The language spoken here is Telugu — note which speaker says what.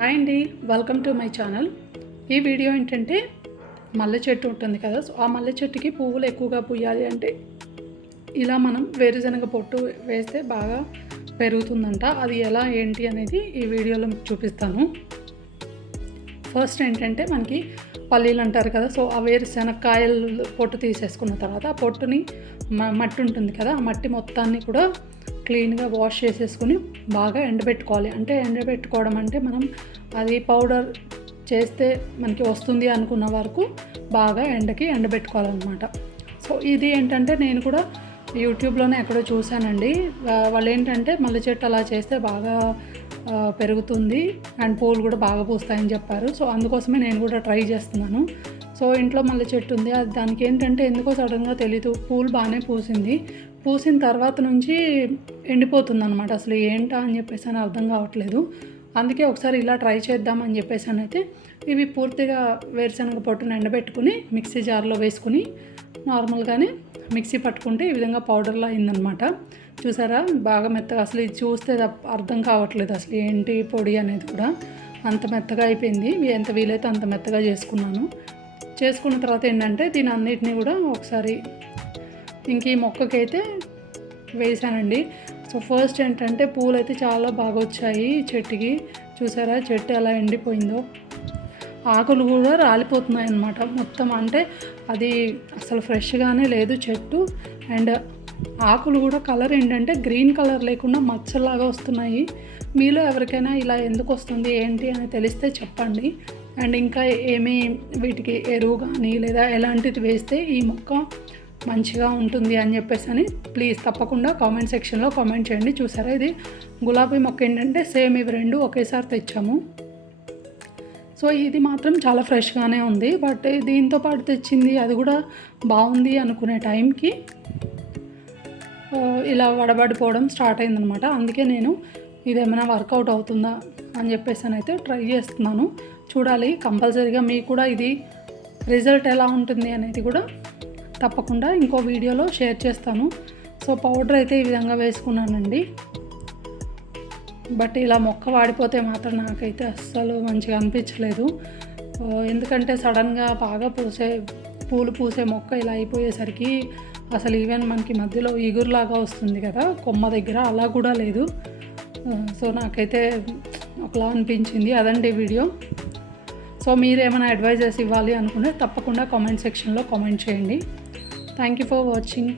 Speaker 1: హాయ్ అండి వెల్కమ్ టు మై ఛానల్ ఈ వీడియో ఏంటంటే మల్లె చెట్టు ఉంటుంది కదా సో ఆ మల్లె చెట్టుకి పువ్వులు ఎక్కువగా పూయాలి అంటే ఇలా మనం వేరుశనగ పొట్టు వేస్తే బాగా పెరుగుతుందంట. అది ఎలా ఏంటి అనేది ఈ వీడియోలో చూపిస్తాను. ఫస్ట్ ఏంటంటే మనకి పల్లీలు అంటారు కదా సో ఆ వేరుశనగకాయలు పొట్టు తీసేసుకున్న తర్వాత ఆ పొట్టుని మ- మట్టి ఉంటుంది కదా ఆ మట్టి మొత్తాన్ని కూడా క్లీన్గా వాష్ చేసేసుకుని బాగా ఎండబెట్టుకోవాలి. అంటే ఎండబెట్టుకోవడం అంటే మనం అది పౌడర్ చేస్తే మనకి వస్తుంది అనుకున్న వరకు బాగా ఎండకి ఎండబెట్టుకోవాలన్నమాట. సో ఇది ఏంటంటే నేను కూడా యూట్యూబ్లోనే ఎక్కడో చూశానండి. వాళ్ళు ఏంటంటే మల్లె చెట్టు అలా చేస్తే బాగా పెరుగుతుంది అండ్ పూలు కూడా బాగా పూస్తాయని చెప్పారు. సో అందుకోసమే నేను కూడా ట్రై చేస్తున్నాను. సో ఇంట్లో మల్లె చెట్టు ఉంది. అది దానికి ఏంటంటే ఎందుకో సడన్గా తెలీదు. పూలు బాగానే పూసింది. పూసిన తర్వాత నుంచి ఎండిపోతుంది అనమాట అసలు ఏంటా అని చెప్పేసి అని అర్థం కావట్లేదు. అందుకే ఒకసారి ఇలా ట్రై చేద్దామని చెప్పేసి అని అయితే ఇవి పూర్తిగా వేరుశనగ పొట్టును ఎండబెట్టుకుని మిక్సీ జార్లో వేసుకుని నార్మల్గానే మిక్సీ పట్టుకుంటే ఈ విధంగా పౌడర్లా అయిందనమాట చూసారా? బాగా మెత్తగా అసలు ఇది చూస్తే అర్థం కావట్లేదు అసలు ఏంటి పొడి అనేది కూడా. అంత మెత్తగా అయిపోయింది. ఎంత వీలైతే అంత మెత్తగా చేసుకున్నాను. చేసుకున్న తర్వాత ఏంటంటే దీని అన్నిటిని కూడా ఒకసారి ఇంక ఈ మొక్కకైతే వేసానండి. సో ఫస్ట్ ఏంటంటే పూలు అయితే చాలా బాగా వచ్చాయి చెట్టుకి. చూసారా? చెట్టు ఎలా ఎండిపోయిందో. ఆకులు కూడా రాలిపోతున్నాయి అన్నమాట మొత్తం అంటే అది అసలు ఫ్రెష్గానే లేదు చెట్టు. అండ్ ఆకులు కూడా కలర్ ఏంటంటే గ్రీన్ కలర్ లేకుండా మచ్చలాగా వస్తున్నాయి. మీలో ఎవరికైనా ఇలా ఎందుకు వస్తుంది? ఏంటి? అని తెలిస్తే చెప్పండి. అండ్ ఇంకా ఏమి వీటికి ఎరువు కానీ లేదా ఎలాంటిది వేస్తే ఈ మొక్క మంచిగా ఉంటుంది అని చెప్పేసి అని ప్లీజ్ తప్పకుండా కామెంట్ సెక్షన్లో కామెంట్ చేయండి. చూసారా ఇది? గులాబీ మొక్క ఏంటంటే సేమ్ ఇవి రెండు ఒకేసారి తెచ్చాము. సో ఇది మాత్రం చాలా ఫ్రెష్గానే ఉంది. బట్ దీంతో పాటు తెచ్చింది అది కూడా బాగుంది అనుకునే టైంకి ఇలా వడబడిపోవడం స్టార్ట్ అయిందనమాట. అందుకే నేను ఇది ఏమైనా వర్కౌట్ అవుతుందా అని చెప్పేసి అని అయితే ట్రై చేస్తున్నాను. చూడాలి కంపల్సరీగా మీకు కూడా ఇది రిజల్ట్ ఎలా ఉంటుంది అనేది కూడా తప్పకుండా ఇంకో వీడియోలో షేర్ చేస్తాను. సో పౌడర్ అయితే ఈ విధంగా వేసుకున్నానండి. బట్ ఇలా మొక్క వాడిపోతే మాత్రం నాకైతే అస్సలు మంచిగా అనిపించలేదు. ఎందుకంటే సడన్గా బాగా పూసే పూలు పూసే మొక్క ఇలా అయిపోయేసరికి అసలు ఈవెన్ మనకి మధ్యలో ఇగురులాగా వస్తుంది కదా కొమ్మ దగ్గర అలా కూడా లేదు. సో నాకైతే ఒకలా అనిపించింది. అదండి వీడియో. సో మీరు ఏమైనా అడ్వైజెస్ ఇవ్వాలి అనుకుంటే తప్పకుండా కామెంట్ సెక్షన్లో కామెంట్ చేయండి. Thank you for watching